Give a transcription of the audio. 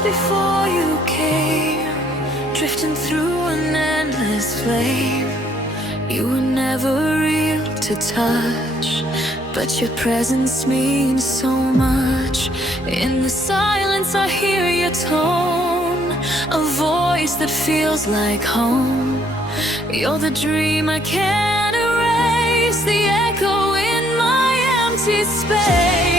lost before you came, drifting through an endless flame. You were never real to touch, but your presence means so much. In the silence I hear your tone, a voice that feels like home. You're the dream I can't erase, the echo in my empty space.